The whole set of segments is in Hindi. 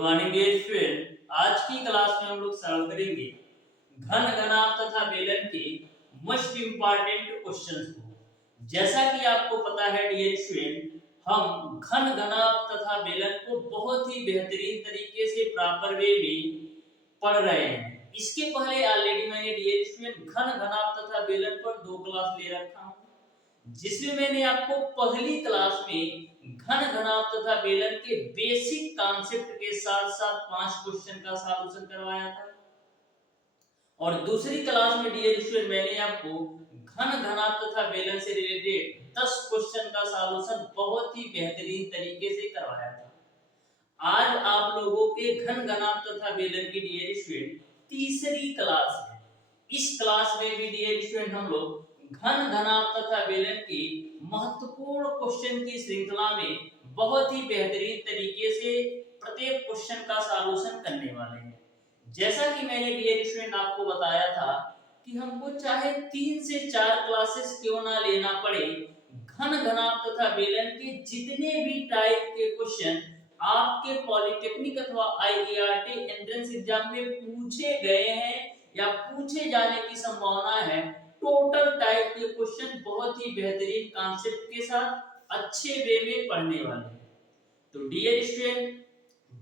Morning dear student. आज की क्लास में हम लोग सॉल्व करेंगे घन घनाभ तथा बेलन के मोस्ट इंपॉर्टेंट क्वेश्चंस को। जैसा कि आपको पता है डियर स्टूडेंट, हम घन घनाभ तथा बेलन को बहुत ही बेहतरीन तरीके से प्रॉपर वे में पढ़ रहे हैं। इसके पहले ऑलरेडी मैंने डियर स्टूडेंट घन घनाभ तथा बेलन पर 2 क्लास ले रखा हूं, जिसमें मैंने आपको पहली क्लास में घन घनाभ तथा बेलन के बेसिक कॉन्सेप्ट के साथ साथ 5 क्वेश्चन का सॉल्यूशन करवाया था, और दूसरी क्लास में डियर स्टूडेंट मैंने आपको घन घनाभ तथा बेलन से रिलेटेड 10 क्वेश्चन का सॉल्यूशन बहुत ही बेहतरीन तरीके से करवाया था। आज आप लोगों के घन घनाभ तथा बेलन की डियर स्टूडेंट तीसरी क्लास है। इस क्लास में भी डियर स्टूडेंट हम लोग घन घनाभ तथा बेलन की महत्वपूर्ण क्वेश्चन की श्रृंखला में बहुत ही बेहतरीन तरीके से प्रत्येक क्वेश्चन का सॉल्यूशन करने वाले हैं। जैसा कि मैंने डियर स्टूडेंट आपको बताया था कि हमको चाहे 3 से 4 क्लासेस क्यों ना लेना पड़े, घन घनाभ तथा बेलन के जितने भी टाइप के क्वेश्चन आपके पॉलिटेक्निक अथवा आईईआरटी एंट्रेंस एग्जाम में पूछे गए हैं या पूछे जाने की संभावना है, टोटल टाइप के क्वेश्चन बहुत ही बेहतरीन कॉन्सेप्ट के साथ अच्छे वे में पढ़ने वाले हैं। तो डियर स्टूडेंट,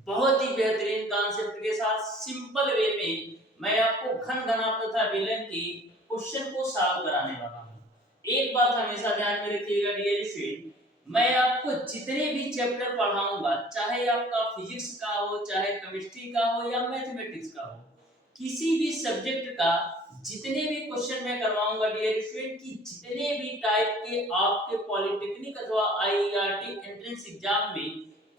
बहुत ही बेहतरीन कॉन्सेप्ट के साथ सिंपल वे में मैं आपको घन घनाभ तथा बेलन की क्वेश्चन को सॉल्व कराने वाला हूं। एक बात हमेशा ध्यान में रखिएगा डियर स्टूडेंट, मैं आपको जितने भी चैप्टर पढ़ाऊंगा, चाहे आपका फिजिक्स का हो, चाहे केमिस्ट्री का हो या मैथमेटिक्स का हो, किसी भी सब्जेक्ट का जितने भी क्वेश्चन मैं करवाऊंगा डियर स्टूडेंट की जितने भी टाइप के आपके पॉलिटेक्निक अथवा आईईआरटी एंट्रेंस एग्जाम में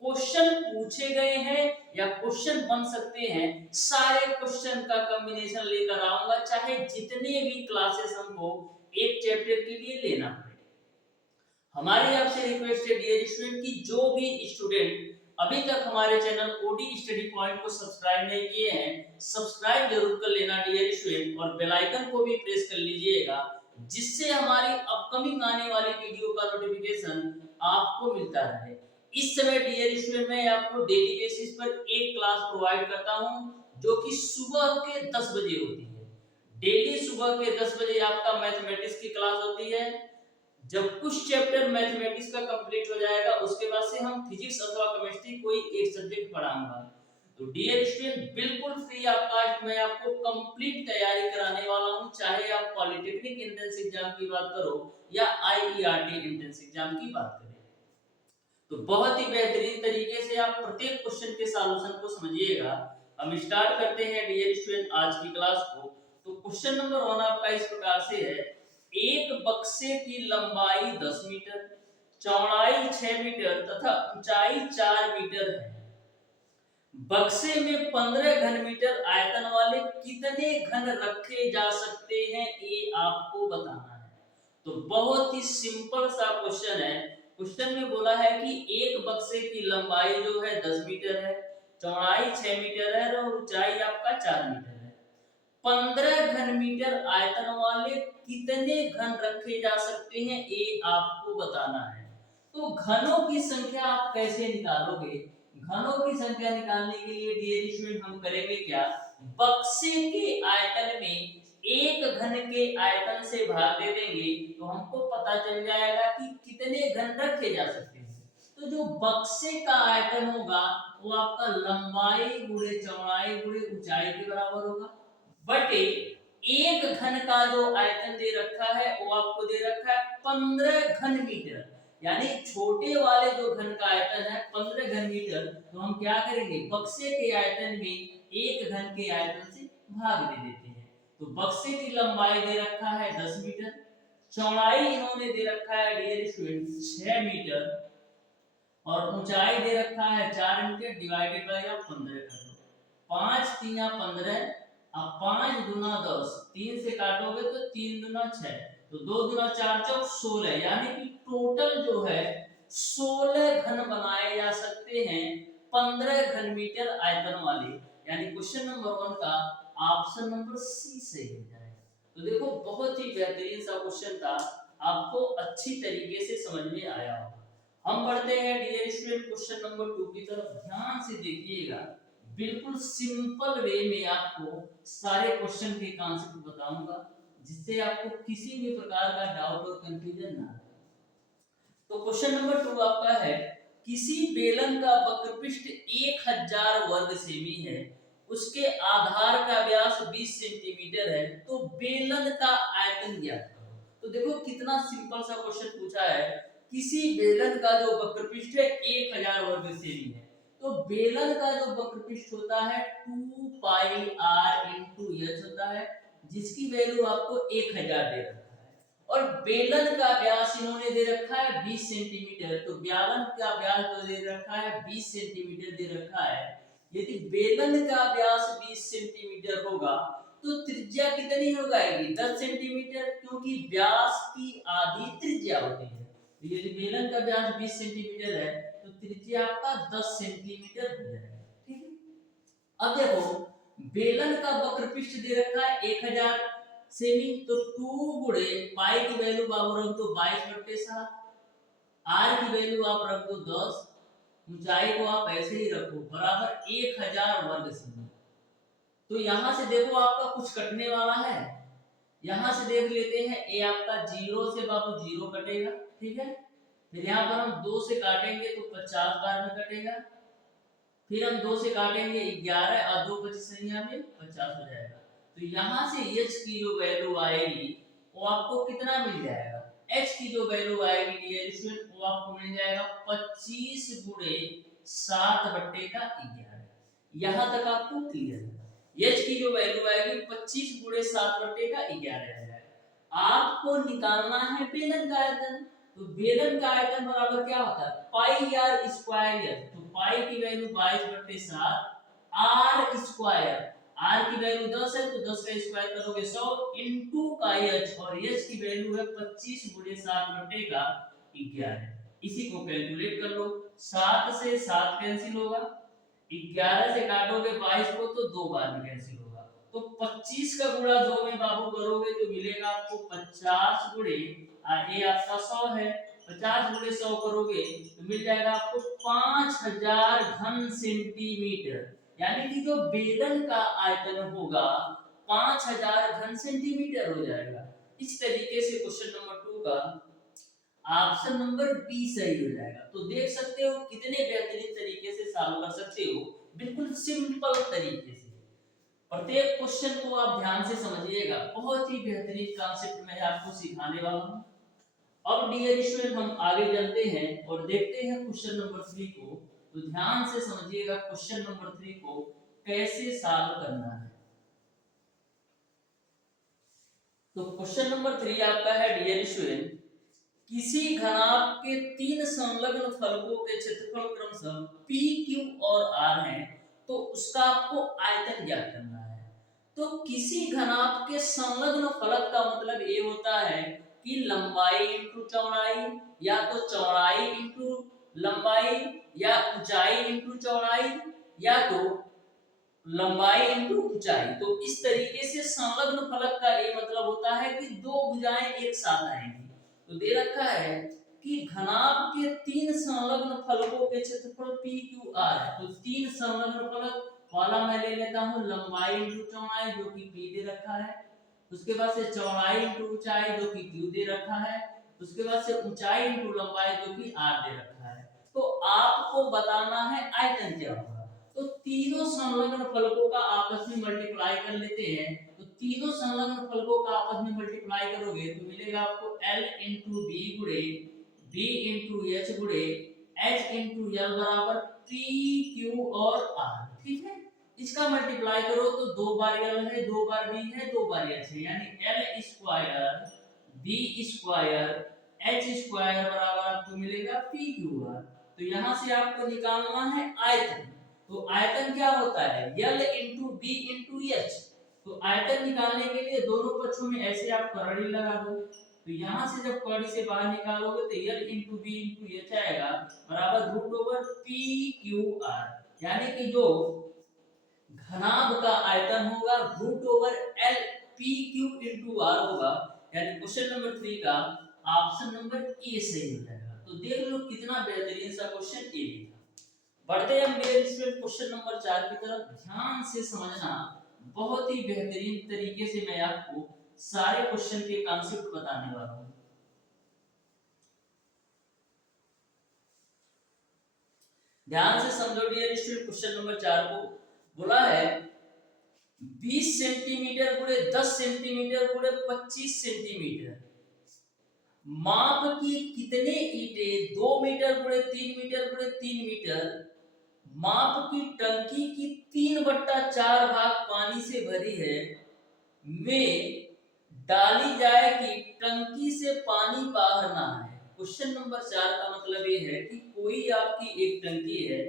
क्वेश्चन पूछे गए हैं या क्वेश्चन बन सकते हैं, सारे क्वेश्चन का कॉम्बिनेशन लेकर आऊंगा, चाहे जितने भी क्लासेस हमको एक चैप्टर के लिए लेना पड़े। हमारी आपसे रिक्वेस्ट है डियर स्टूडेंट की जो भी स्टूडेंट अभी तक हमारे चैनल ओडी स्टडी पॉइंट को सब्सक्राइब नहीं किए हैं, सब्सक्राइब जरूर कर लेना डियर स्टूडेंट, और बेल आइकन को भी प्रेस कर लीजिएगा, जिससे हमारी अपकमिंग आने वाली वीडियो का नोटिफिकेशन आपको मिलता रहे। इस समय डियर स्टूडेंट मैं आपको डेली बेसिस पर एक क्लास प्रोवाइड करता हूं, जो कि सुबह के 10 बजे होती है। डेली सुबह के 10 बजे आपका मैथमेटिक्स की क्लास होती है। जब कुछ चैप्टर मैथमेटिक्स का कंप्लीट हो जाएगा, उसके बाद से हम फिजिक्स अथवा केमिस्ट्री कोई एक सब्जेक्ट पढ़ाऊंगा। तो डियर स्टूडेंट, बिल्कुल फ्री ऑफ कॉस्ट मैं आपको कंप्लीट तैयारी कराने वाला हूं, चाहे आप पॉलिटेक्निक एंट्रेंस एग्जाम की बात करो या आईईआरटी एंट्रेंस एग्जाम की बात करें। तो बहुत ही बेहतरीन तरीके से आप प्रत्येक क्वेश्चन के सॉल्यूशन को समझिएगा। हम स्टार्ट करते हैं डियर स्टूडेंट आज की क्लास को। तो क्वेश्चन नंबर 1 आपका इस प्रकार से है, एक बक्से की लंबाई 10 मीटर, चौड़ाई 6 मीटर तथा ऊंचाई 4 मीटर है। बक्से में 15 घन मीटर आयतन वाले कितने घन रखे जा सकते हैं, ये आपको बताना है। तो बहुत ही सिंपल सा क्वेश्चन है। क्वेश्चन में बोला है कि एक बक्से की लंबाई जो है 10 मीटर है, चौड़ाई 6 मीटर है और ऊंचाई आपका 4 मीटर है। 15 घन मीटर आयतन वाले कितने घन रखे जा सकते हैं, ये आपको बताना है। तो घनों की संख्या आप कैसे निकालोगे? घनों की संख्या निकालने के लिए डियर स्टूडेंट हम करेंगे क्या, बक्से के आयतन में एक घन के आयतन से भाग दे देंगे, तो हमको पता चल जाएगा कि कितने घन रखे जा सकते हैं। तो जो बक्से का आयतन होगा वो आपका लंबाई गुणे चौड़ाई गुणे ऊंचाई के बराबर होगा, बटे एक घन का जो आयतन दे रखा है वो आपको दे रखा है 15 घन मीटर, यानी छोटे वाले जो घन का आयतन है 15 घन मीटर। तो हम क्या करेंगे, बक्से के आयतन में एक घन के आयतन से भाग दे देते हैं। तो बक्से की लंबाई दे रखा है 10 मीटर, चौड़ाई इन्होंने दे रखा है डियर स्टूडेंट 6 मीटर, और ऊंचाई दे रखा है 4 मीटर डिवाइडेड बाय 15 कर दो। 5 3 15, अब 5 दूना 10, 3 से काटोगे तो 3 दूना 6, तो 2 दूना 4 चौक 16, यानी कि टोटल जो है 16 घन बनाए जा सकते हैं 15 घन मीटर आयतन वाले। यानी क्वेश्चन नंबर 1 का ऑप्शन नंबर सी सही हो जाएगा। तो देखो बहुत ही बेहतरीन सा क्वेश्चन था, आपको अच्छी तरीके से समझ में आया होगा। हम बढ़ते हैं डियर स्टूडेंट क्वेश्चन नंबर 2 की तरफ, ध्यान से देखिएगा। बिल्कुल सिंपल वे में आपको सारे क्वेश्चन के कॉन्सेप्ट बताऊंगा, जिससे आपको किसी भी प्रकार का डाउट और कंफ्यूजन ना आए। तो क्वेश्चन नंबर 2 आपका है, किसी बेलन का वक्रपृष्ठ 1000 वर्ग सेमी है, उसके आधार का व्यास 20 सेंटीमीटर है, तो बेलन का आयतन ज्ञात करो। तो देखो कितना सिंपल सा क्वेश्चन पूछा है। किसी बेलन का जो वक्रपृष्ठ है 1000 वर्ग सेमी है, तो बेलन का जो वक्रपृष्ठ होता है 2 पाई r इंटू एच होता है, जिसकी वैल्यू आपको 1000 दे रखा है, और बेलन का व्यास इन्होंने दे रखा है 20 सेंटीमीटर, तो बेलन का व्यास तो दे रखा है 20 सेंटीमीटर दे रखा है। यदि बेलन का व्यास 20 सेंटीमीटर होगा तो त्रिज्या कितनी हो जाएगी? 10 सेंटीमीटर, क्योंकि व्यास की आधी त्रिज्या होती है। तो यदि बेलन का व्यास 20 सेंटीमीटर है तो त्रिज्या आपका 10 सेंटीमीटर हो जाएगा। ठीक है, अब देखो बेलन का वक्रपृष्ठ दे रखा है 1000 सेमी, तो 2 गुणे पाई की वैल्यू आप रख दो 22/7, आर की वैल्यू आप रख दो 10, ऊंचाई को आप ऐसे ही रखो बराबर 1000 वर्ग सेमी। तो यहां से देखो आपका कुछ कटने वाला है, यहां से देख लेते हैं, ए आपका 0 से बाबू 0 कटेगा, ठीक है। फिर यहाँ पर हम 2 से काटेंगे तो 50 बार में कटेगा, फिर हम 2 से काटेंगे 11 और 2 25 में 50 हो जाएगा। तो यहाँ से h की जो वैल्यू आएगी वो आपको कितना मिल जाएगा? h की जो वैल्यू आएगी डियर स्टूडेंट वो आपको मिल जाएगा 25 गुणे 7/11। यहाँ तक आपको क्लियर है? h की जो वैल्यू आएगी 25 गुणे 7/11 है। आपको निकालना है बेलन का आयतन, तो बेलन का आयतन बराबर क्या होता है? Pi r square H. तो पाई की वैल्यू 22/7, आर स्क्वायर, आर की वैल्यू 10 है तो 10 का स्क्वायर करोगे 100 इनटू का एच, और एच की वैल्यू है 25 गुणे 7/11। इसी को कैलकुलेट कर लो, 7 से 7 कैंसिल होगा, 11 से काटोगे 22 को तो 2 बार में कैंसिल होगा, तो 25 का गुणा 2 में बाबू करोगे तो मिलेगा आपको 50 गुणे, ये आपका 100 है, 50 गुणे 100 करोगे तो मिल जाएगा आपको 5000 घन सेंटीमीटर, यानी कि जो बेलन का आयतन होगा 5000 घन सेंटीमीटर हो जाएगा। इस तरीके से क्वेश्चन नंबर 2 का ऑप्शन नंबर बी सही हो जाएगा। तो देख सकते हो कितने बेहतरीन तरीके से सॉल्व कर सकते हो, बिल्कुल सिंपल तरीके से। प्रत्येक क्वेश्चन को आप ध्यान से समझिएगा, बहुत ही बेहतरीन कॉन्सेप्ट मैं आपको सिखाने वाला हूं। अब डियर स्टूडेंट हम आगे चलते हैं और देखते हैं क्वेश्चन नंबर 3 को। तो ध्यान से समझिएगा क्वेश्चन नंबर 3 को कैसे सॉल्व करना है। तो क्वेश्चन नंबर 3 आपका है डियर स्टूडेंट, किसी घनाभ के 3 संलग्न फलकों के क्षेत्रफल क्रमशः P, Q और R हैं, तो उसका आपको आयतन ज्ञात करना है। तो किसी घनाभ के संलग्न फलक का मतलब ये होता है कि लंबाई इंटू चौड़ाई, या तो चौड़ाई इंटू लंबाई, या ऊंचाई इंटू चौड़ाई, या तो लंबाई इंटू ऊंचाई। तो इस तरीके से संलग्न फलक का ये मतलब होता है कि दो भुजाएं एक साथ आएंगी। तो दे रखा है कि घनाभ के 3 संलग्न फलकों के क्षेत्रफल P, Q, R है। तो 3 संलग्न फलक वाला मैं ले लेता हूं लंबाई इंटू चौड़ाई जो कि P दे रखा है, उसके बाद से चौड़ाई इंटू ऊंचाई जो कि Q दे रखा है, उसके बाद से ऊंचाई इंटू लंबाई जो कि R दे रखा है। तो आपको बताना है आयतन क्या होगा। तो तीनों संलग्न फलकों का आपस में मल्टीप्लाई कर लेते हैं। तो तीनों संलग्न फलकों का आपस में मल्टीप्लाई करोगे तो मिलेगा आपको L इंटू बी गुणे B इंटू एच गुणे H इंटू L बराबर P, Q और R। ठीक है, इसका मल्टीप्लाई करो तो 2 बार L है, 2 बार B है, 2 बार H है, यानी L square B square H square बराबर आपको मिलेगा P, Q, R। तो यहाँ से आपको निकालना है आयतन। तो आयतन क्या होता है? L into b into h. तो आयतन निकालने के लिए दोनों पक्षों में ऐसे आप कड़ी लगा दो। तो यहाँ से जब कड़ी से बाहर निकालोगे तो L into b into h आएगा बराबर root over p q r, यानी कि जो घनाभ का आयतन होगा root over L p q into r होगा, यानी क्वेश्चन नंबर 3 का ऑप्शन नंबर ए सही हो जाएगा। तो देख लो कितना बेहतरीन सा क्वेश्चन ए था। बढ़ते हैं हम डियर स्टूडेंट क्वेश्चन नंबर 4 की तरफ। ध्यान से समझना, बहुत ही बेहतरीन तरीके से मैं आपको सारे क्वेश्चन के कॉन्सेप्ट बताने वाला हूँ। ध्यान से समझो डियर स्टूडेंट क्वेश्चन नंबर 4 को। बोला है 20 सेंटीमीटर गुणे 10 सेंटीमीटर गुणे 25 सेंटीमीटर माप की कितने ईंटें 2 मीटर गुणे 3 मीटर गुणे 3 मीटर माप की टंकी की 3/4 भाग पानी से भरी है में डाली जाए कि टंकी से पानी बाहर ना आए। क्वेश्चन नंबर 4 का मतलब ये है कि कोई आपकी एक टंकी है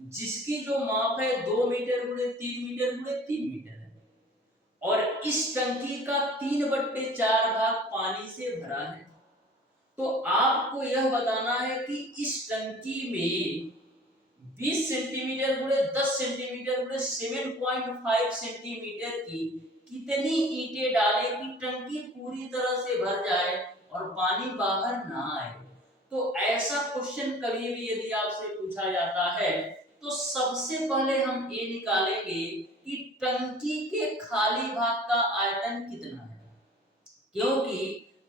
जिसकी जो माप है 2 मीटर गुणे 3 मीटर गुणे 3 मीटर है और इस टंकी का 3/4 भाग पानी से भरा है। तो आपको यह बताना है कि इस टंकी में 20 सेंटीमीटर गुणे 10 सेंटीमीटर गुणे 7.5 सेंटीमीटर की कितनी ईंटें डालें कि टंकी पूरी तरह से भर जाए और पानी बाहर ना आए। तो ऐसा क्वेश्चन कभी भी यदि आपसे पूछा जाता है तो सबसे पहले हम ये निकालेंगे कि टंकी के खाली भाग का आयतन कितना है, क्योंकि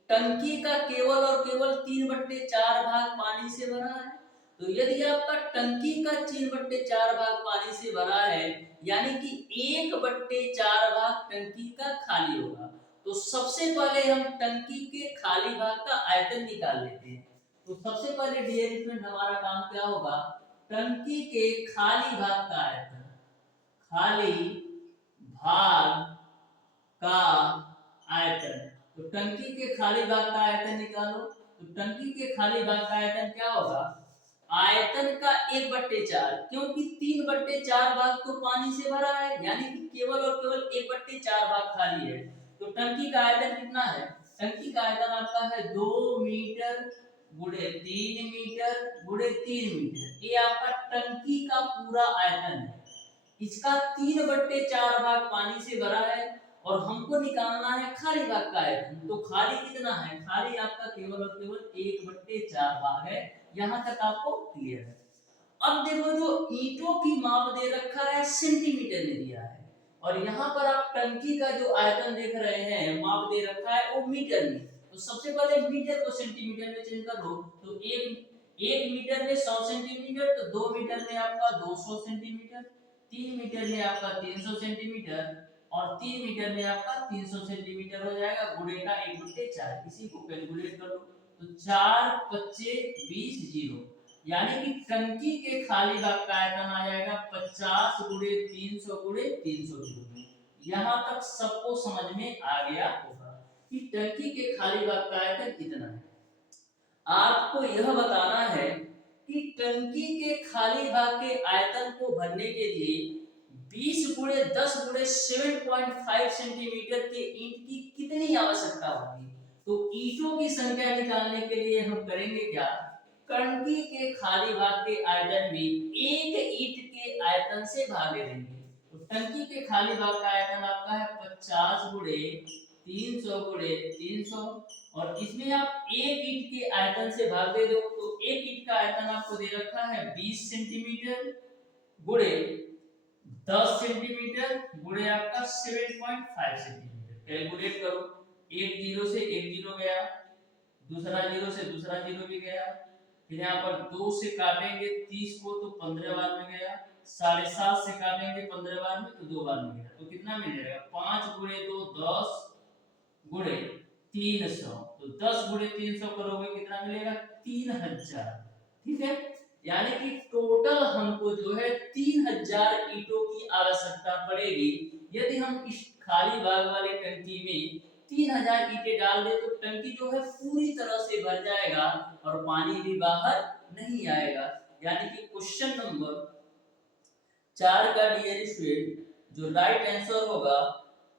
टंकी का केवल और केवल 3/4 भाग पानी से भरा है। तो यदि आपका टंकी का 3/4 भाग पानी से भरा है यानी कि 1/4 भाग टंकी का खाली होगा। तो सबसे पहले हम टंकी के खाली भाग का आयतन निकाल लेते हैं। तो सबसे पहले डियर स्टूडेंट हमारा काम क्या होगा, टंकी के खाली भाग का आयतन, खाली भाग का आयतन। तो टंकी के खाली भाग का आयतन निकालो। तो टंकी के खाली भाग का आयतन क्या होगा, आयतन का 1/4, क्योंकि 3/4 भाग तो पानी से भरा है यानी कि केवल और केवल 1/4 भाग खाली है। तो टंकी का आयतन कितना है, टंकी का आयतन आपका है 2 मीटर गुणे 3 मीटर गुणे 3 मीटर। ये आपका टंकी का पूरा आयतन है। इसका 3/4 भाग पानी से भरा है और हमको निकालना है खाली भाग का आयतन। तो खाली कितना है, खाली आपका केवल और केवल 1/4 भाग है। यहां तक आपको क्लियर है। अब देखो जो ईंटों की माप दे रखा है सेंटीमीटर में दिया है और यहाँ पर आप टंकी का जो आयतन देख रहे हैं माप दे रखा है वो मीटर में। तो सबसे पहले मीटर को सेंटीमीटर में चेंज कर लो। तो एक मीटर में 100 सेंटीमीटर, तो 2 मीटर में आपका 200 सेंटीमीटर, 3 मीटर में आपका 300 सेंटीमीटर और 3 मीटर में आपका 300 सेंटीमीटर हो जाएगा गुणे का 1/4। इसी को कैलकुलेट कर लो। तो 4 25 20 जीरो यानी कि टंकी के खाली भाग का आयतन आ जाएगा 50 गुणे 300 गुणे 300 जीरो। यहाँ तक सबको समझ में आ गया होगा कि टंकी के खाली भाग का आयतन कितना है। आपको यह बताना है कि टंकी के खाली भाग के आयतन को भरने के लिए 20 गुणे 10 गुणे 7.5 सेंटीमीटर के ईंट की कितनी आवश्यकता होगी। तो ईंटों की संख्या निकालने के लिए हम करेंगे क्या, टंकी के खाली भाग के आयतन में एक ईंट के आयतन से भाग देंगे। तो टंकी के खाली भाग का आयतन आपका है 50 गुणे 300 गुणे 300 और इसमें आप एक ईंट के आयतन से भाग दे दो। तो एक ईंट का आयतन आपको दे रखा है 20 सेंटीमीटर गुणे 10 सेंटीमीटर गुणे आपका 7.5 सेंटीमीटर। कैलकुलेट करो, एक जीरो से एक जीरो गया, दूसरा जीरो से दूसरा जीरो भी गया, फिर यहाँ पर 2 से काटेंगे 30 को तो 15 बार में गया, 7.5 से काटेंगे 15 बार में तो 2 बार में गया। तो कितना मिल जाएगा, 5 गुणे 2 10 गुणे 300। तो 10 गुणे 300 करोगे कितना मिलेगा, 3000। ठीक है, यानी कि टोटल हमको जो है 3000 ईंटों की आवश्यकता पड़ेगी। यदि हम इस खाली भाग वाले टंकी में 3000 ईंटें डाल दे तो टंकी जो है पूरी तरह से भर जाएगा और पानी भी बाहर नहीं आएगा। यानी कि क्वेश्चन नंबर 4 का डियर स्टूडेंट जो राइट आंसर होगा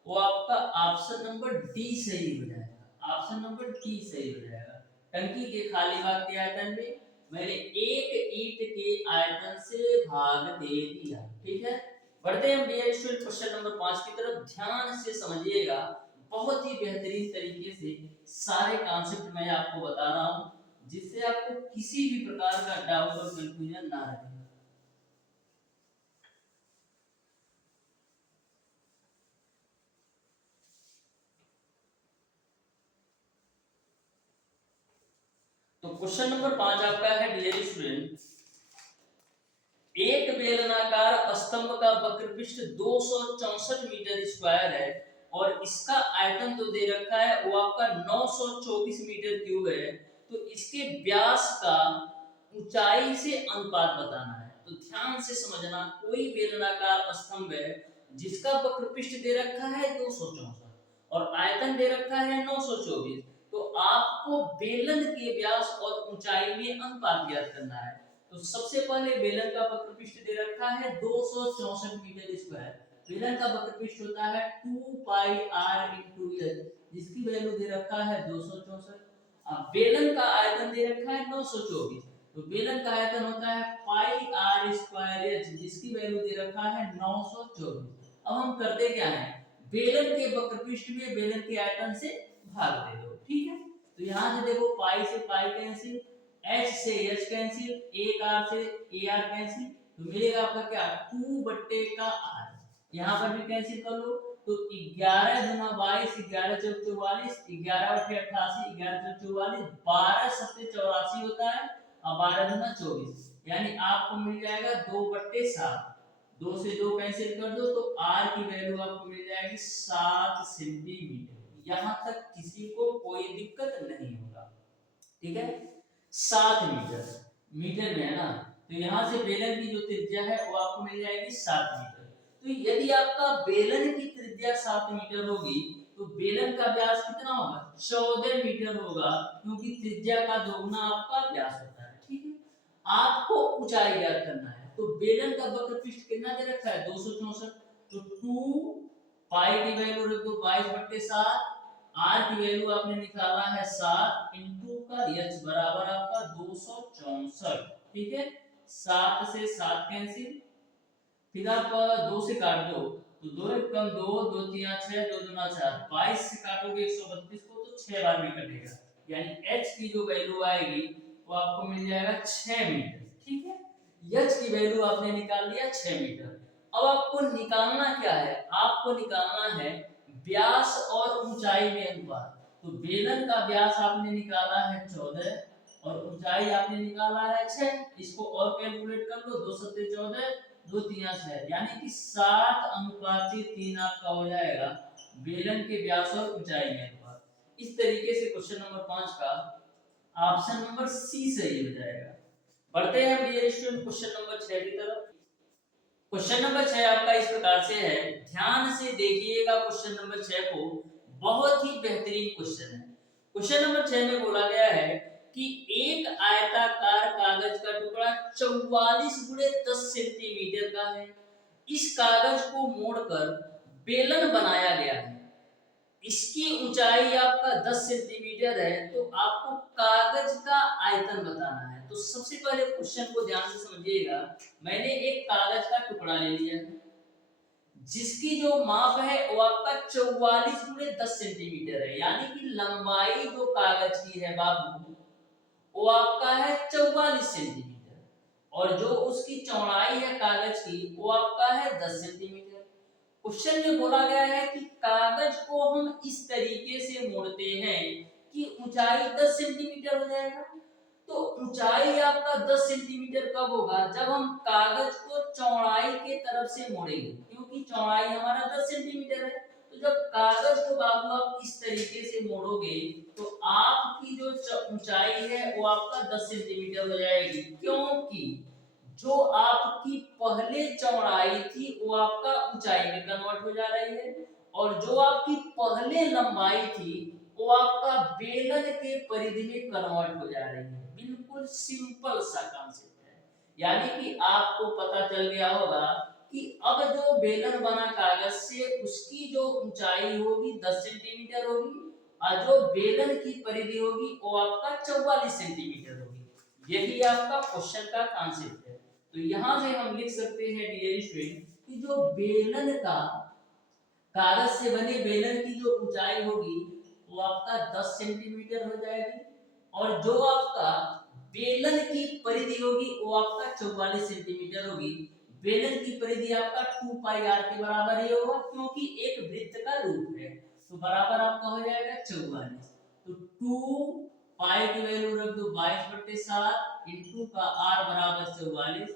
वो आपका ऑप्शन नंबर डी सही हो जाएगा। ऑप्शन नंबर डी सही हो जाएगा। टंकी के खाली भाग के आयतन में मैंने एक ईंट के आयतन से भाग दे दिया। ठीक है, बढ़ते हैं डियर स्टूडेंट क्वेश्चन नंबर 5 की तरफ। ध्यान से समझिएगा, बहुत ही बेहतरीन तरीके से सारे कॉन्सेप्ट मैं आपको बता रहा हूं जिससे आपको किसी भी प्रकार का डाउट और कंफ्यूजन ना रहे। क्वेश्चन नंबर 5 आपका है डियर स्टूडेंट, एक बेलनाकार स्तंभ का वक्रपृष्ठ 264 मीटर स्क्वायर है और इसका आयतन तो दे रखा है वो आपका 924 मीटर क्यूब है, तो इसके व्यास का ऊंचाई से अनुपात बताना है। तो ध्यान से समझना, कोई बेलनाकार स्तंभ है जिसका वक्रपृष्ठ दे रखा है 264 और आयतन दे रखा है 924, तो आपको बेलन के व्यास और ऊंचाई में अनुपात ज्ञात करना है। तो सबसे पहले बेलन का वक्रपृष्ठ दे रखा है 264 मीटर स्क्वायर। बेलन का वक्रपृष्ठ होता है 2 पाई r into l, जिसकी वैल्यू दे रखा है 264। अब बेलन का आयतन दे रखा है 924, तो बेलन का आयतन होता है पाई r स्क्वायर h, जिसकी वैल्यू दे रखा है 924। अब हम करते क्या है, बेलन के वक्रपृष्ठ में बेलन के आयतन से भाग दे दो, ठीक है। तो यहाँ से देखो पाई से पाई कैंसिल, h से h कैंसिल, एक r से ar कैंसिल, तो मिलेगा आपका क्या 2 बट्टे का r। यहाँ पर भी कैंसिल कर लो, तो 11 गुना 22, 11 चौक 44, 11 बटे 88, 11 चौक 44, 12 सत्ते 84 होता है और 12 गुना 24, यानी आपको मिल जाएगा 2 बट्टे 7। 2 से 2 कैंसिल कर दो तो r की वैल्यू आपको मिल जाएगी 7 सेंटीमीटर। यहाँ तक किसी को कोई दिक्कत नहीं होगा, ठीक है। 7 मीटर, मीटर में है ना, तो यहाँ से बेलन की जो त्रिज्या है वो आपको मिल जाएगी 7 मीटर। तो यदि आपका बेलन की त्रिज्या 7 मीटर होगी तो बेलन का व्यास कितना होगा, 14 मीटर होगा, क्योंकि त्रिज्या का दोगुना आपका व्यास होता है, ठीक है। आपको ऊंचाई ज्ञात करना है, तो बेलन का वक्रपृष्ठ कितना दे रखा है 264, तो 2 पाई की वैल्यू रख दो 22/7, r की वैल्यू आपने निकाला है 7 इंटू का h बराबर आपका 264, ठीक है। 7 से 7 कैंसिल, फिर आप 2 से काट दो तो 2 एक कम 2, 2 3 6, 2 दूना 4, 22 से काटोगे 132 को तो 6 बार में कटेगा, यानी h की जो वैल्यू आएगी वो आपको मिल जाएगा 6 मीटर, ठीक है। h की वैल्यू आपने निकाल लिया 6 मीटर। अब आपको निकालना क्या है, आपको निकालना है व्यास और ऊंचाई में अनुपात। तो बेलन का व्यास आपने निकाला है 14 और ऊंचाई आपने निकाला है 6, इसको और कैलकुलेट कर लो, 2 सत्ते 14, 2 3 6, यानी कि 7:3 आपका हो जाएगा बेलन के व्यास और ऊंचाई में अनुपात। इस तरीके से क्वेश्चन नंबर 5 का ऑप्शन नंबर सी सही हो जाएगा। बढ़ते हैं डियर स्टूडेंट क्वेश्चन नंबर 6 की तरफ। क्वेश्चन नंबर 6 आपका इस प्रकार से है, ध्यान से देखिएगा क्वेश्चन नंबर 6 को, बहुत ही बेहतरीन क्वेश्चन है। क्वेश्चन नंबर 6 में बोला गया है कि एक आयताकार कागज का टुकड़ा 44 गुणे 10 सेंटीमीटर का है। इस कागज को मोड़कर बेलन बनाया गया है, इसकी ऊंचाई आपका 10 सेंटीमीटर है, तो आपको कागज का आयतन बताना है। तो सबसे पहले क्वेश्चन को ध्यान से समझिएगा, मैंने एक कागज का टुकड़ा ले लिया जिसकी जो माप है वो आपका 44 गुणे 10 सेंटीमीटर है, यानी कि लंबाई जो कागज की है बाबू वो आपका है 44 सेंटीमीटर और जो उसकी चौड़ाई है कागज की वो आपका है 10 सेंटीमीटर। क्वेश्चन में बोला गया है कि कागज को हम इस तरीके से मोड़ते हैं कि ऊंचाई 10 सेंटीमीटर हो जाएगा। तो ऊंचाई आपका 10 सेंटीमीटर कब होगा, जब हम कागज को चौड़ाई के तरफ से मोड़ेंगे, क्योंकि चौड़ाई हमारा 10 सेंटीमीटर है। तो जब कागज को बाबू आप इस तरीके से मोड़ोगे तो आपकी जो ऊंचाई है वो आपका 10 सेंटीमीटर हो जाएगी, क्योंकि जो आपकी पहले चौड़ाई थी वो आपका ऊंचाई में कन्वर्ट हो जा रही है और जो आपकी पहले लंबाई थी वो आपका बेलन के परिधि में कन्वर्ट हो जा रही है। बिल्कुल सिंपल सा कॉन्सेप्ट है, यानी कि आपको पता चल गया होगा कि अब जो बेलन बना कागज से उसकी जो ऊंचाई होगी 10 सेंटीमीटर होगी और जो बेलन की परिधि होगी वो आपका 44 सेंटीमीटर होगी। यही आपका क्वेश्चन का कॉन्सेप्ट है। तो यहाँ से हम लिख सकते हैं डियर स्टूडेंट कि जो बेलन का कागज से बने बेलन की जो ऊंचाई होगी वो आपका 10 सेंटीमीटर हो जाएगी और जो आपका बेलन की परिधि होगी वो आपका 44 सेंटीमीटर होगी। बेलन की परिधि आपका 2 पाई r के बराबर ही होगा, क्योंकि एक वृत्त का रूप है, तो बराबर आपका हो जाएगा 44। तो 2 पाई की वैल्यू रख दो 22/7 इंटू का आर बराबर 44।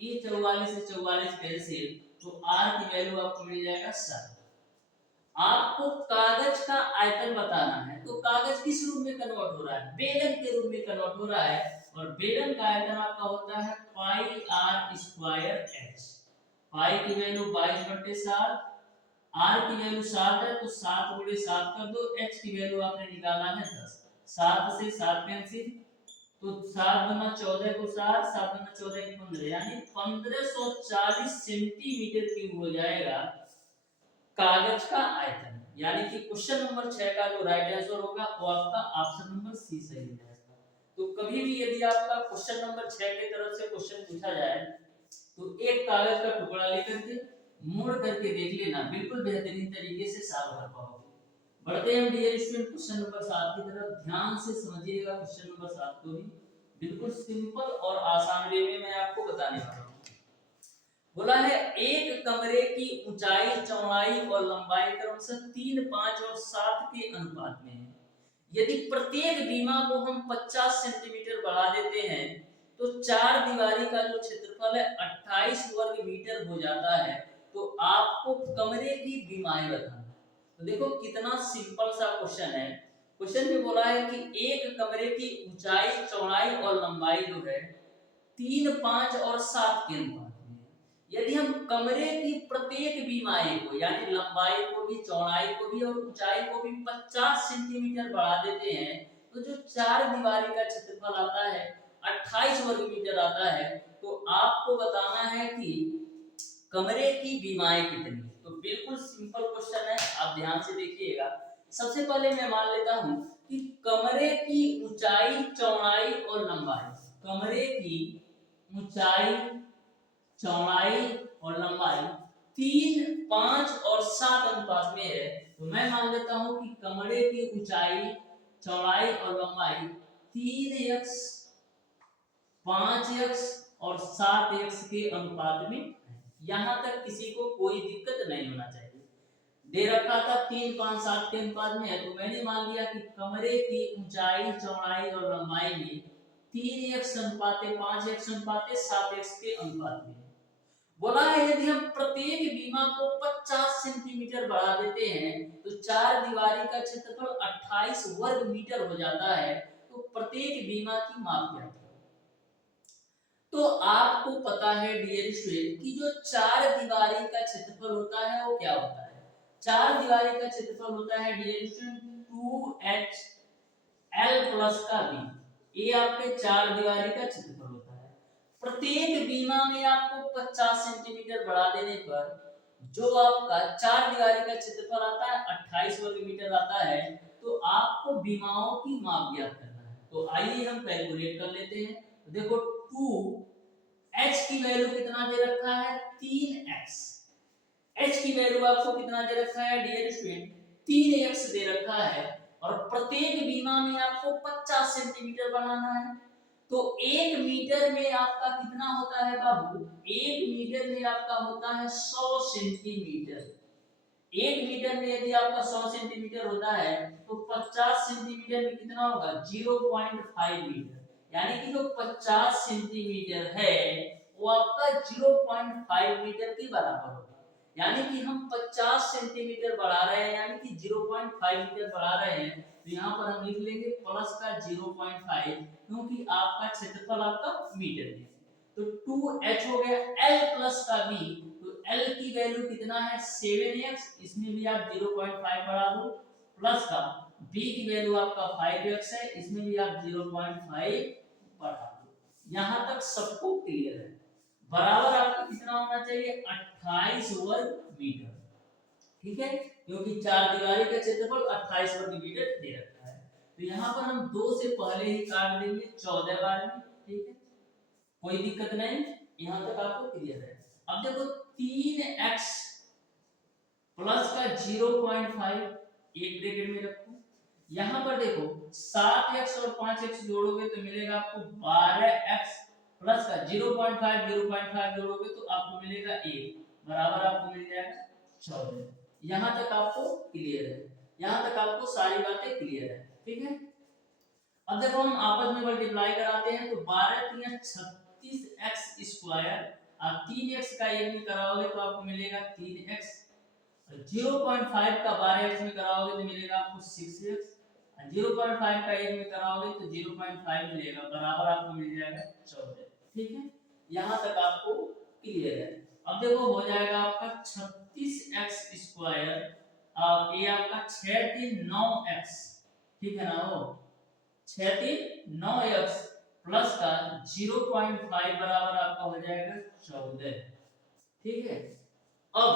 ये 44 से 44 कैंसिल, तो आर की वैल्यू आपको मिल जाएगा 7। आपको कागज का आयतन बताना है, तो कागज किस रूप में कन्वर्ट हो रहा है, बेलन के रूप में कन्वर्ट हो रहा है, और बेलन का आयतन आपका होता है पाई आर स्क्वायर एच। पाई की वैल्यू 22/7, आर की वैल्यू 7 है तो 7 गुणे 7 कर दो, एच की वैल्यू आपने निकाला है 10। 7 से 7 कैंसिल, तो 7 दूना 14 को 7, 7 दूना 14 की 15, यानी 1540 सेंटीमीटर क्यूब हो जाएगा कागज का आयतन। यानी कि क्वेश्चन नंबर 6 का जो राइट आंसर होगा वो आपका ऑप्शन नंबर सी सही हो जाएगा। तो कभी भी यदि आपका क्वेश्चन नंबर 6 की तरफ से क्वेश्चन पूछा जाए तो एक कागज का टुकड़ा लेकर के मोड़ करके देख लेना, बिल्कुल बेहतरीन तरीके से सॉल्व कर पाओगे। बढ़ते हैं डियर स्टूडेंट क्वेश्चन नंबर 7 की तरफ, ध्यान से समझिएगा क्वेश्चन नंबर 7 को भी, बिल्कुल सिंपल और आसान वे में मैं आपको बताने वाला हूं। बोला है एक कमरे की ऊंचाई, चौड़ाई और लंबाई क्रमशः 3, 5 और 7 के अनुपात में है। यदि प्रत्येक बीमा को हम 50 सेंटीमीटर बढ़ा देते हैं तो चार दीवारी का जो क्षेत्रफल है 28 वर्ग मीटर हो जाता है। तो आपको कमरे की बीमाएं बताना। तो देखो कितना सिंपल सा क्वेश्चन है। क्वेश्चन में बोला है कि एक कमरे की ऊंचाई, चौड़ाई और लंबाई जो है 3, 5 और 7 के अनुपात में है। यदि हम कमरे की प्रत्येक बीमाएं को, यानी लंबाई को भी, चौड़ाई को भी और ऊंचाई को भी 50 सेंटीमीटर बढ़ा देते हैं तो जो चार दीवारी का क्षेत्रफल आता है 28 वर्ग मीटर आता है। तो आपको बताना है कि कमरे की बीमाएं कितनी। तो बिल्कुल सिंपल क्वेश्चन है, आप ध्यान से देखिएगा। सबसे पहले मैं मान लेता हूं कि कमरे की ऊंचाई, चौड़ाई और लंबाई, कमरे की ऊंचाई, चौड़ाई और लंबाई 3, 5 और 7 अनुपात में है। तो मैं मान लेता हूं कि कमरे की ऊंचाई, चौड़ाई और लंबाई 3x, 5x और 7x के अनुपात में। यहां तक किसी को कोई दिक्कत नहीं होना चाहिए। दे रखा था 3, 5, 7 के अनुपात में है, तो मैंने मान लिया कि कमरे की ऊंचाई, चौड़ाई और लंबाई में 3x अनुपात 5x अनुपात 7x के अनुपात में। बोला है यदि हम प्रत्येक बीमा को 50 सेंटीमीटर बढ़ा देते हैं तो चार दीवारी का क्षेत्रफल 28 वर्ग मीटर हो जाता है। तो प्रत्येक बीमा की माप क्या है। तो आपको पता है डियर स्टूडेंट कि जो चार दीवारी का क्षेत्रफल होता है वो क्या होता है। चार दीवारी का क्षेत्रफल होता है dear student 2h l plus का b। ये आपके चार दीवारी का क्षेत्रफल होता है। प्रत्येक बीमा में आपको 50 सेंटीमीटर बढ़ा देने पर जो आपका चार दीवारी का क्षेत्रफल आता है 28 वर्ग मीटर आता है। तो आपको बीमाओं की माप ज्ञात करना है। तो आइए हम कैलकुलेट कर लेते हैं। तो देखो 2h की वैल्यू कितना दे रखा है 3x। h की वैल्यू आपको कितना दे रखा है डियर स्टूडेंट 3x दे रखा है, और प्रत्येक बीमा में आपको 50 सेंटीमीटर बढ़ाना है। तो 1 मीटर में आपका कितना होता है बाबू, 1 मीटर में आपका होता है 100 सेंटीमीटर। 1 मीटर में यदि आपका 100 सेंटीमीटर होता है तो 50 सेंटीमीटर में कितना होगा 0.5 मीटर। यानी कि जो 50 सेंटीमीटर है वो आपका 0.5 मीटर के बराबर होगा। यानी कि हम 50 सेंटीमीटर बढ़ा रहे हैं, यानी कि 0.5 मीटर बढ़ा रहे हैं। तो यहाँ पर हम लिख लेंगे प्लस का 0.5, क्योंकि आपका क्षेत्रफल आपका मीटर में। तो 2h हो गया, l प्लस का b। तो l की वैल्यू कितना है 7x, इसमें भी आप 0.5 बढ़ा दो, प्लस का b की वैल्यू आपका 5x है, इसमें भी आप 0.5 बढ़ा दो। यहां तक सबको क्लियर है। बराबर आपको कितना होना चाहिए 28 वर्ग मीटर। ठीक है, क्योंकि चार दीवारी का क्षेत्रफल 28 वर्ग मीटर दे रखा है। तो यहाँ पर हम 2 से पहले ही काट देंगे 14 बार में। ठीक है, कोई दिक्कत नहीं, यहाँ तक आपको क्लियर है। अब देखो 3x प्लस का 0.5 एक ब्रैकेट में रखो। यहाँ पर देखो 7x और 5x जोड़ोगे तो मिलेगा आपको 12x, प्लस का 0.5 जोड़ोगे तो आपको मिलेगा 1, बराबर आपको मिल जाएगा 14। यहाँ तक आपको क्लियर है, यहाँ तक आपको सारी बातें क्लियर है। ठीक है, अब देखो हम आपस में मल्टीप्लाई कराते हैं तो 12 3 36 एक्स स्क्वायर, और 3x का एक में कराओगे तो आपको मिलेगा 3x, 0.5 का 12x में कराओगे तो मिलेगा आपको 6x, 0.5 का एक में कराओगे तो 0.5 मिलेगा, बराबर आपको मिल जाएगा 14। ठीक है, यहाँ तक आपको क्लियर है। अब देखो हो जाएगा आपका 36x स्क्वायर, और ये आपका 6 3 9x, ठीक है ना, वो 6 3 9x प्लस का 0.5 बराबर आपका हो जाएगा 14। ठीक है, अब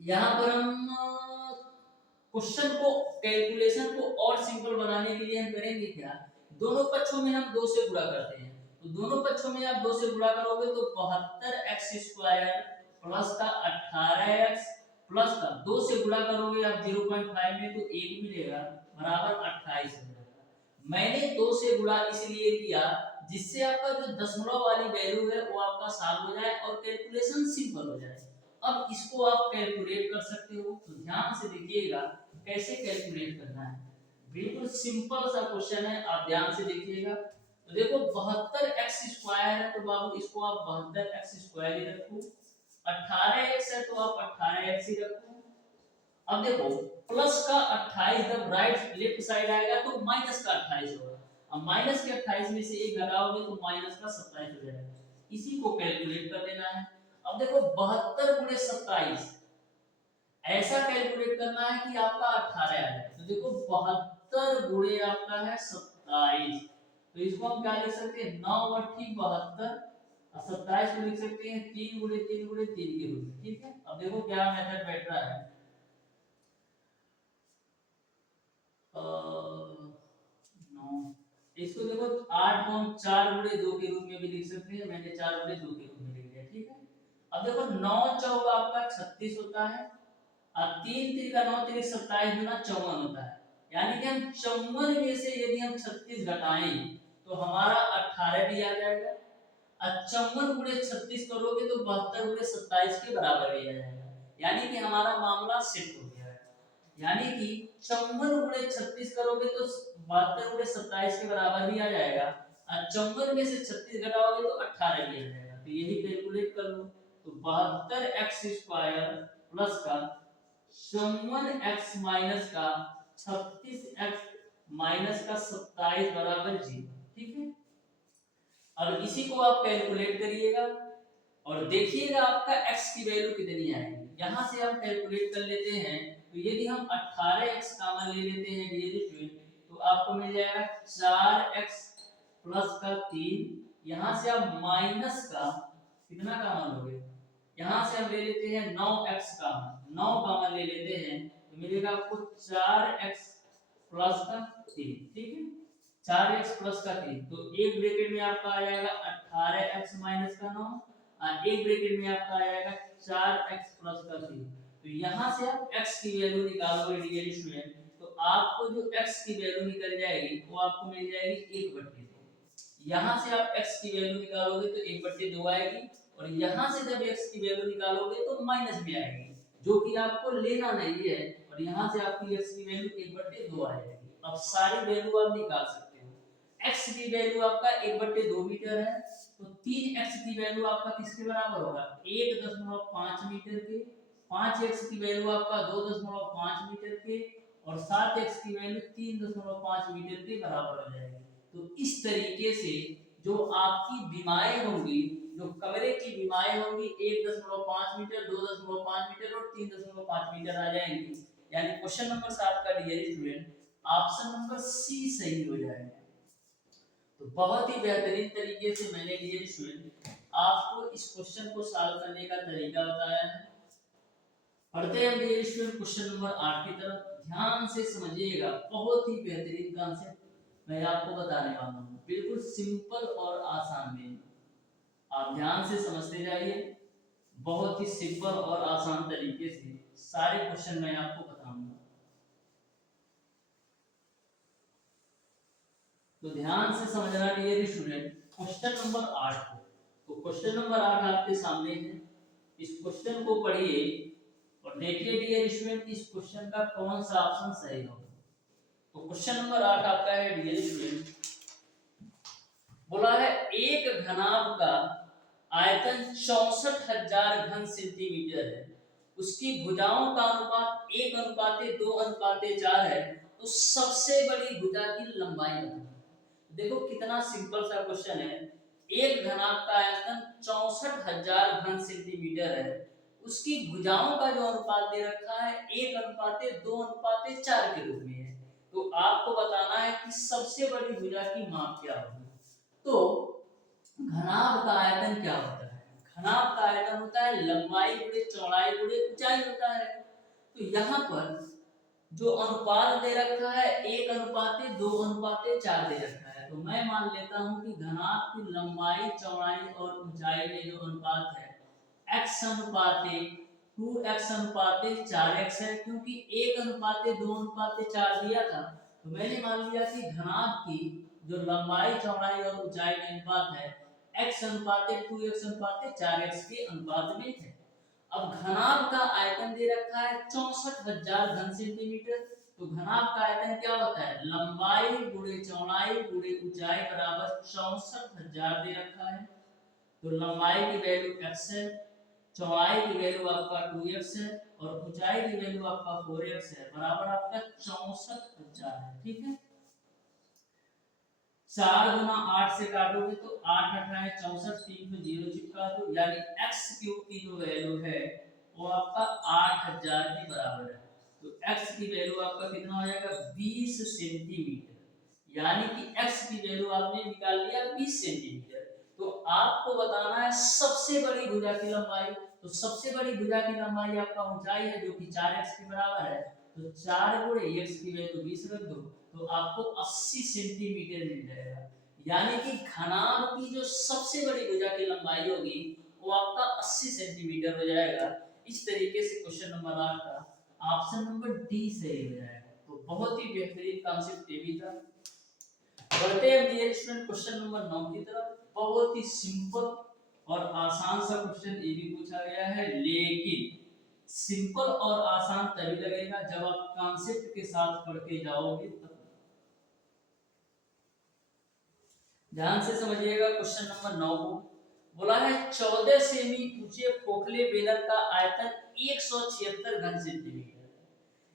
यहाँ पर हम क्वेश्चन को, कैलकुलेशन को और सिंपल बनाने के लिए हम करेंगे क्या, दोनों पक्षों में हम 2 से गुणा करते हैं, तो दोनों पक्षों में आप 2 से गुणा करोगे तो 72x स्क्वायर प्लस का 18x प्लस का 2 से गुणा करोगे आप 0.5 में तो 1 मिलेगा, बराबर 28 हो जाएगा। मैंने 2 से गुणा इसलिए किया जिससे आपका जो दशमलव वाली वैल्यू है वो आपका सॉल्व हो जाए और कैलकुलेशन सिंपल हो जाए। अब इसको आप कैलकुलेट कर सकते हो, तो ध्यान से देखिएगा कैसे कैलकुलेट करना है। बिल्कुल सिंपल सा क्वेश्चन है, आप ध्यान से देखिएगा। तो देखो 72x स्क्वायर है तो बाबू इसको आप 72x स्क्वायर ही रखो, 18x है तो आप 18x ही रखो। अब देखो प्लस का 28 जब राइट लेफ्ट साइड आएगा तो माइनस का 28 होगा, अब माइनस के 28 में से 1 घटाओगे तो माइनस का 27 हो जाएगा, इसी को कैलकुलेट कर देना है। अब देखो 72 गुणे 27 ऐसा कैलकुलेट करना है कि आपका 18 आ जाए, तो देखो 72 गुणे आपका है 27, तो इसको हम क्या लिख सकते हैं 9 × 72 और 27 को लिख सकते हैं 3 × 3 × 3 के रूप में। ठीक है, अब देखो क्या मेथड बैठ रहा है, इसको देखो 8 को हम 4 × 2 के रूप में भी लिख सकते हैं, मैंने 4 × 2 के रूप में लिख दिया। ठीक है, अब देखो 9 चौका आपका 36 होता है, और 3 3 का 9 3 27 गुना 54 होता है, यानी कि हम 54 में से यदि हम 36 घटाएं तो हमारा 18 भी आ जाएगा, और 54 × 36 करोगे तो 72 × 27 के बराबर भी आ जाएगा, यानी कि हमारा मामला सेट हो गया है। यानी कि 54 × 36 करोगे तो 72 × 27 के बराबर भी आ जाएगा, और 54 में से 36 घटाओगे तो 18 भी आ जाएगा, तो यही कैलकुलेट कर लो। तो 72x स्क्वायर प्लस का 54x माइनस का 36x माइनस का 27 बराबर 0। ठीक है, अब इसी को आप कैलकुलेट करिएगा और देखिएगा आपका x की वैल्यू कितनी आएगी। यहां से हम कैलकुलेट कर लेते हैं, तो यदि हम 18x कॉमन ले लेते हैं डियर स्टूडेंट, तो आपको मिल जाएगा 4x प्लस का 3, यहां से आप माइनस का कितना कॉमन लोगे, यहां से हम ले लेते हैं 9x कॉमन, 9 कॉमन ले लेते हैं तो मिलेगा आपको 4x प्लस का 3। ठीक है, 4x प्लस का 3, तो एक ब्रैकेट में आपका आ जाएगा 18x माइनस का 9, और एक ब्रैकेट में आपका आ जाएगा 4x प्लस का 3। तो यहां से आप x की वैल्यू निकालोगे डियर स्टूडेंट, तो आपको जो x की वैल्यू निकल जाएगी वो आपको मिल जाएगी 1/2। यहां से आप x की वैल्यू निकालोगे तो 1/2 आएगी, और यहां से जब x की वैल्यू निकालोगे तो माइनस में आएगी, जो कि आपको लेना नहीं है, और यहां से आपकी x की वैल्यू 1/2 आ जाएगी। अब सारी वैल्यू आप निकाल सकते हो। x की वैल्यू आपका 1/2 मीटर है, तो 3x की वैल्यू आपका किसके बराबर होगा 1.5 मीटर के, 5x की वैल्यू आपका 2.5 मीटर के, और 7x की वैल्यू 3.5 मीटर के बराबर हो जाएगी। तो इस तरीके से जो आपकी बीमाएं होंगी, जो कमरे की बीमाएं होंगी 1.5 मीटर, 2.5 मीटर और 3.5 मीटर आ जाएंगी, यानी क्वेश्चन नंबर 7 का dear student option number C सही हो जाएगा। तो बहुत ही बेहतरीन तरीके से मैंने डियर स्टूडेंट आपको इस क्वेश्चन को सॉल्व करने का तरीका बताया है। पढ़ते हैं डियर स्टूडेंट क्वेश्चन नंबर 8 की तरफ, ध्यान से समझिएगा, बहुत ही बेहतरीन कॉन्सेप्ट मैं आपको बताने वाला हूँ, बिल्कुल सिंपल और आसान वे में, आप ध्यान से समझते जाइए, बहुत ही सिंपल और आसान तरीके से सारे क्वेश्चन मैं आपको बताऊंगा। तो ध्यान से समझना डियर स्टूडेंट क्वेश्चन नंबर 8 को। तो क्वेश्चन नंबर 8 आपके सामने है, इस क्वेश्चन को पढ़िए और देखिए डियर स्टूडेंट इस क्वेश्चन का कौन सा ऑप्शन सही होगा। तो क्वेश्चन नंबर 8 आपका है डियर स्टूडेंट, बोला है एक घनाभ का आयतन 64,000 घन सेंटीमीटर है, उसकी भुजाओं का अनुपात 1:2:4 है, तो सबसे बड़ी भुजा की लंबाई बताओ। देखो कितना सिंपल सा क्वेश्चन है। एक घनाभ का आयतन 64,000 घन सेंटीमीटर है, उसकी भुजाओं का जो अनुपात दे रखा है 1:2:4 के रूप में है, तो आपको बताना है कि सबसे बड़ी भुजा की माप क्या होगी। तो घनाभ का आयतन क्या होता है? घनाभ का आयतन होता है लंबाई गुणे चौड़ाई गुणे ऊंचाई होता है। तो यहाँ पर जो अनुपात दे रखा है 1:2:4 दे रखा है, तो मैं मान लेता हूँ कि घनाभ की लंबाई चौड़ाई और ऊंचाई में जो अनुपात है x अनुपाते 2x अनुपाते 4x है, क्योंकि 1:2:4 दिया था, तो मैंने मान लिया कि घनाभ की जो लंबाई चौड़ाई और ऊंचाई में अनुपात है x अनुपाते 2x अनुपाते 4x के अनुपात में है। अब घनाभ का आयतन दे रखा है 64,000 घन सेंटीमीटर, तो घनाभ का आयतन क्या होता है? लंबाई गुणे चौड़ाई गुणे ऊंचाई बराबर 64,000 दे रखा है। तो लंबाई की वैल्यू x है, चौड़ाई की वैल्यू आपका 2x है और ऊंचाई की वैल्यू आपका 4x है, बराबर आपका 64,000 है। ठीक है, 4 गुना 8 से काटोगे तो 8 अठाए 64, 3 को 0 चिपका दो, यानी x क्यूब की जो वैल्यू है वो आपका 8,000 के बराबर है। तो x की वैल्यू आपका कितना हो जाएगा? 20 सेंटीमीटर, यानी कि x की वैल्यू आपने निकाल लिया 20 सेंटीमीटर। तो आपको बताना है सबसे बड़ी भुजा की लंबाई। तो सबसे बड़ी भुजा की लंबाई आपका ऊंचाई है जो कि 4x के बराबर है, तो 4 गुणे x की वैल्यू 20 रख दो, तो आपको 80 सेंटीमीटर मिल जाएगा। यानी कि घनाभ की जो सबसे बड़ी भुजा की लंबाई होगी वो आपका 80 सेंटीमीटर हो जाएगा। इस तरीके से क्वेश्चन नंबर 8 का ऑप्शन नंबर डी सही हो जाएगा। तो बहुत ही बेहतरीन कॉन्सेप्ट ये भी था। बढ़ते हैं डियर स्टूडेंट क्वेश्चन नंबर 9 की तरफ। बहुत ही सिंपल और आसान सा क्वेश्चन ये भी पूछा गया है, लेकिन सिंपल और आसान तभी लगेगा जब आप कॉन्सेप्ट के साथ पढ़ के जाओगे। ध्यान से समझिएगा क्वेश्चन नंबर 9 को। बोला है 14 सेमी ऊंचे खोखले बेलन का आयतन 176 घन सेंटीमीटर,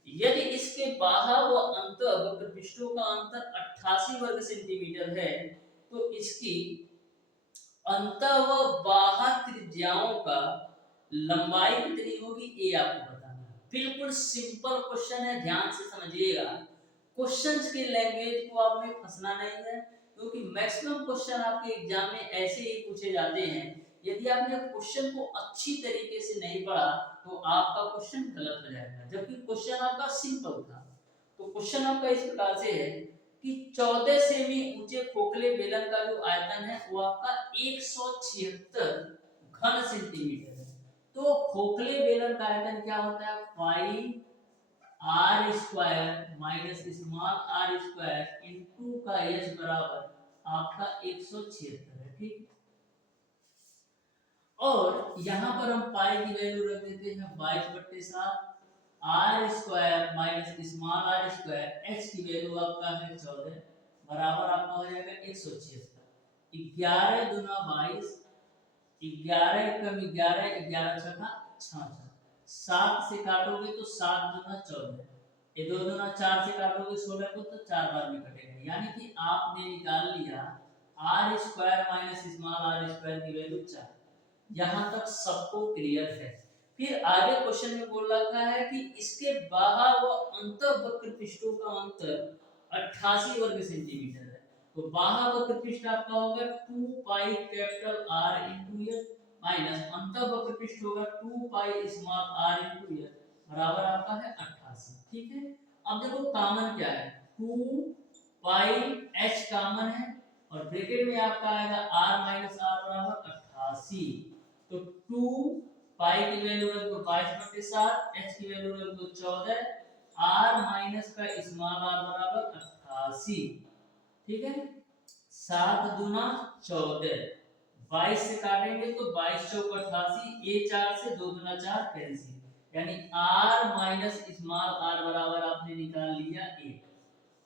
यदि इसके बाह्य व अंतः वक्र पृष्ठों का अंतर 88 वर्ग सेंटीमीटर है, तो इसकी अंतः व बाह्य त्रिज्याओं का लंबाई कितनी होगी, ये आपको बताना है। बिल्कुल सिंपल क्वेश्चन है, ध्यान से समझिएगा। क्वेश्चंस की लैंग्वेज को आप में फंसना नहीं है, क्योंकि मैक्सिमम क्वेश्चन आपके एग्जाम में ऐसे ही पूछे जाते हैं। यदि आपने क्वेश्चन को अच्छी तरीके से नहीं पढ़ा तो आपका क्वेश्चन गलत हो जाएगा, जबकि क्वेश्चन आपका सिंपल था। तो क्वेश्चन आपका इस प्रकार से है कि 14 सेमी ऊंचे खोखले बेलन का जो आयतन है वो आपका 176 घन सेंटीमीटर है। तो खोखले बेलन का आयतन क्या होता है? Pi r square minus small r square into का एच बराबर आपका 176 है। ठीक, और यहाँ पर हम पाई की वैल्यू रख देते हैं 22/7, R square minus small r square h की वैल्यू आपका है 14 बराबर आपका हो जाएगा 176। 11 दूना 22, 11 कम 11, 11 छका 66, 7 से काटोगे तो 7 दूना 14, ये 2 दूना 4 से काटोगे 16 को तो 4 बार में कटेगा, यानी कि आपने निकाल लिया R square minus small r square की वैल्यू 4। यहाँ तक सबको क्लियर है। फिर आगे क्वेश्चन में बोल रखा है कि इसके बाह्य व अंतः वक्र पृष्ठों का अंतर 88 वर्ग सेंटीमीटर है। तो बाह्य वक्र पृष्ठ आपका होगा 2 pi capital R into L minus अंतः वक्र पृष्ठ होगा 2 pi small r into l बराबर आपका है 88। ठीक है, अब देखो कॉमन क्या है, 2 पाई एच कॉमन है और ब्रैकेट में आपका आएगा r माइनस r बराबर 88। तो 2 पाई की वैल्यू रख दो 22/7, h की वैल्यू रख दो 14, r माइनस का स्मॉल r बराबर 88। ठीक है, 7 दूना 14, 22 से काटेंगे तो 22 चौक 88, ये 4 से 2 दूना 4 कैंसिल, यानी r माइनस स्मॉल r बराबर आपने निकाल लिया 1।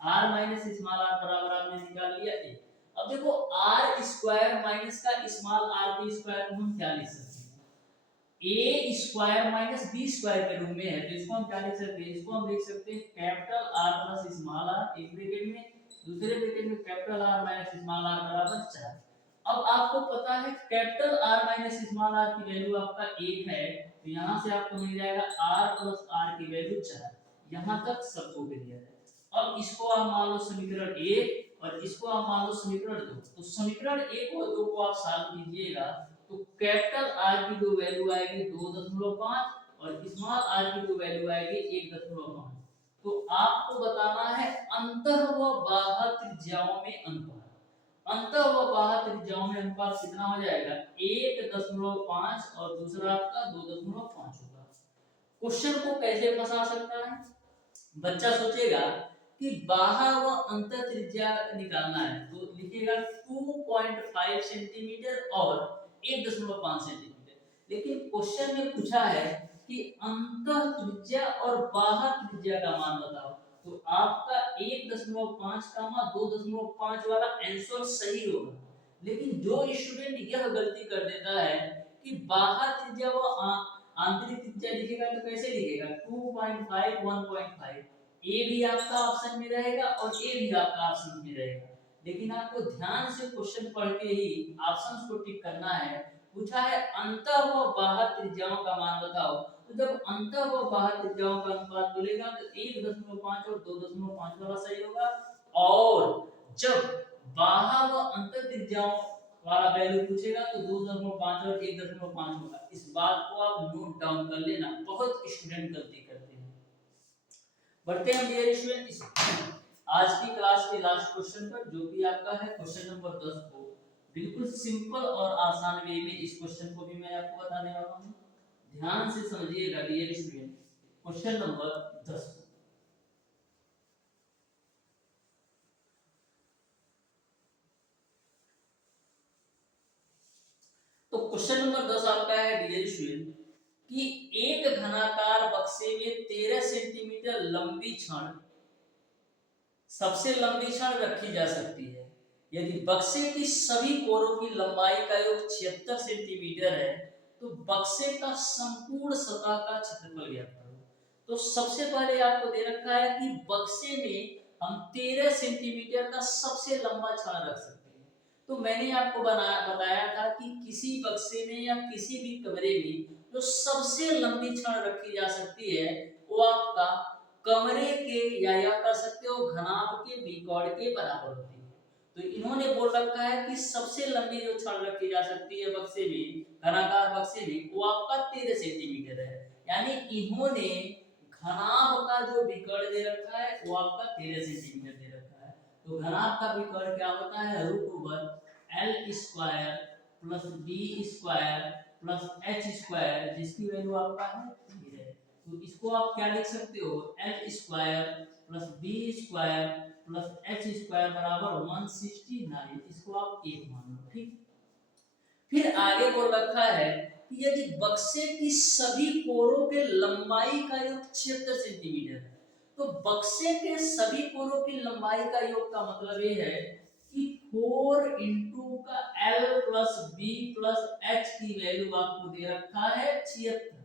r माइनस स्मॉल r बराबर आपने निकाल लिया a। अब देखो r स्क्वायर माइनस का स्मॉल r के स्क्वायर को हम क्या लिख सकते हैं, a square minus b square के रूप में है, तो इसको हम क्या लिख सकते हैं, इसको हम लिख सकते हैं capital r plus small r एक ब्रैकेट में, दूसरे ब्रैकेट में capital R minus small r बराबर 4। अब आपको पता है capital R minus small r की वैल्यू आपका 1 है, तो यहां से आपको मिल जाएगा r प्लस r की वैल्यू 4। यहां तक सबको क्लियर है। अब इसको आप मान लो समीकरण 1 और इसको आप मान लो समीकरण 2। तो समीकरण 1 और 2 को आप सॉल्व कीजिएगा तो कैपिटल R की जो वैल्यू आएगी 2.5 और स्मॉल r की जो वैल्यू आएगी 1.5। तो आपको बताना है अंतः व बाह्य त्रिज्याओं में अनुपात। अंतः व बाह्य त्रिज्याओं में अनुपात कितना हो जाएगा 1.5 और दूसरा आपका 2.5 होगा। क्वेश्चन को कैसे फंसा सकता है, बच्चा सोचेगा कि बाह्य व अंतर त्रिज्या निकालना है तो लिखेगा 2.5 सेंटीमीटर और 1.5 सेंटीमीटर, लेकिन क्वेश्चन में पूछा है कि अंतर त्रिज्या और बाह्य त्रिज्या का मान बताओ, तो आपका 1.5 का 2.5 वाला आंसर सही होगा। लेकिन जो स्टूडेंट यह गलती कर देता है कि बाह्य त्रिज्या व आंतरिक त्रिज्या लिखेगा तो कैसे लिखेगा 2.5 1.5, ए भी आपका ऑप्शन में रहेगा और ए भी आपका ऑप्शन में रहेगा। लेकिन आपको ध्यान से क्वेश्चन पढ़ के ही ऑप्शंस को टिक करना है। पूछा है अंतः व बाह्य त्रिज्याओं का मान बताओ, तो जब अंतः व बाह्य त्रिज्याओं का अनुपात बोलेगा तो 1.5 और 2.5 वाला सही होगा, और जब बाह्य व अंतर त्रिज्याओं वाला वैल्यू पूछेगा तो 2.5 और 1.5 होगा। इस बात को आप नोट डाउन कर लेना, बहुत स्टूडेंट गलती करते हैं। बढ़ते हैं डियर स्टूडेंट आज की क्लास के लास्ट क्वेश्चन पर, जो कि आपका है क्वेश्चन नंबर 10 को बिल्कुल सिंपल और आसान वे में इस क्वेश्चन को भी मैं आपको बताने वाला हूं। ध्यान से समझिएगा डियर स्टूडेंट, क्वेश्चन नंबर 10। तो क्वेश्चन नंबर 10 आपका है डियर स्टूडेंट कि एक घनाकार बक्से में 13 सेंटीमीटर लंबी छड़ सबसे लंबी छड़ रखी जा सकती है। यदि बक्से की सभी कोरों की लंबाई का योग 76 सेंटीमीटर है तो बक्से का संपूर्ण सतह का क्षेत्रफल ज्ञात करो। तो सबसे पहले आपको दे रखा है कि बक्से में हम 13 सेंटीमीटर का सबसे लंबा छड़ रख सकते हैं। तो मैंने आपको बताया था कि किसी बक्से में या किसी भी कमरे में जो सबसे लंबी छड़ रखी जा सकती है वो आपका कमरे के या कह सकते हो घनाभ के बिकौड़ के बराबर होती है। तो इन्होंने बोल रखा है कि सबसे लंबी जो छड़ रखी जा सकती है बक्से में, घनाकार बक्से में, वो आपका 13 सेंटीमीटर है। यानी इन्होंने घनाभ का जो बिकौड़ दे रखा है वो आपका 13 सेंटीमीटर दे रखा है। तो घनाभ का बिकौड़ क्या होता है √L square plus b square plus h square, जिसकी वैल्यू आपका है 3 है। तो इसको आप क्या लिख सकते हो l square plus b square plus h square बराबर 169, इसको आप 1 मान लो। ठीक, फिर आगे बोल रखा है कि यदि बक्से की सभी कोरों के लंबाई का योग 76 सेंटीमीटर है, तो बक्से के सभी कोरों की लंबाई का योग का मतलब ये है कि 4 इंटू का L plus b plus h की वैल्यू आपको दे रखा है 76,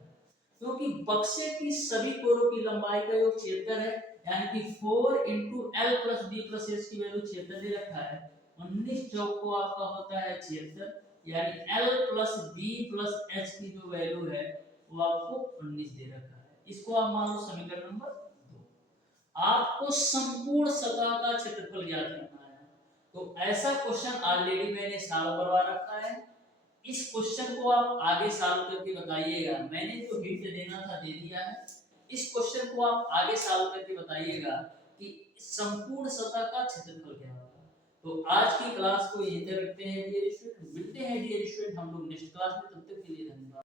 क्योंकि बक्से की सभी कोरों की लंबाई का योग 76 है, यानी कि 4 into l plus b plus h की वैल्यू 76 दे रखा है। 19 चौक को आपका होता है 76, यानी l plus b plus h की जो वैल्यू है वो आपको 19 दे रखा है। इसको आप मान लो समीकरण नंबर 2। आपको संपूर्ण सतह का क्षेत्रफल ज्ञात करना है। तो ऐसा क्वेश्चन ऑलरेडी मैंने सॉल्व करवा रखा है। इस क्वेश्चन को आप आगे सॉल्व करके बताइएगा। मैंने जो हिंट देना था दे दिया है। इस क्वेश्चन को आप आगे सॉल्व करके बताइएगा कि संपूर्ण सतह का क्षेत्रफल क्या होगा। तो आज की क्लास को यहीं तक रखते हैं डियर स्टूडेंट, मिलते हैं डियर स्टूडेंट हम लोग नेक्स्ट क्लास में। तब तक के लिए धन्यवाद।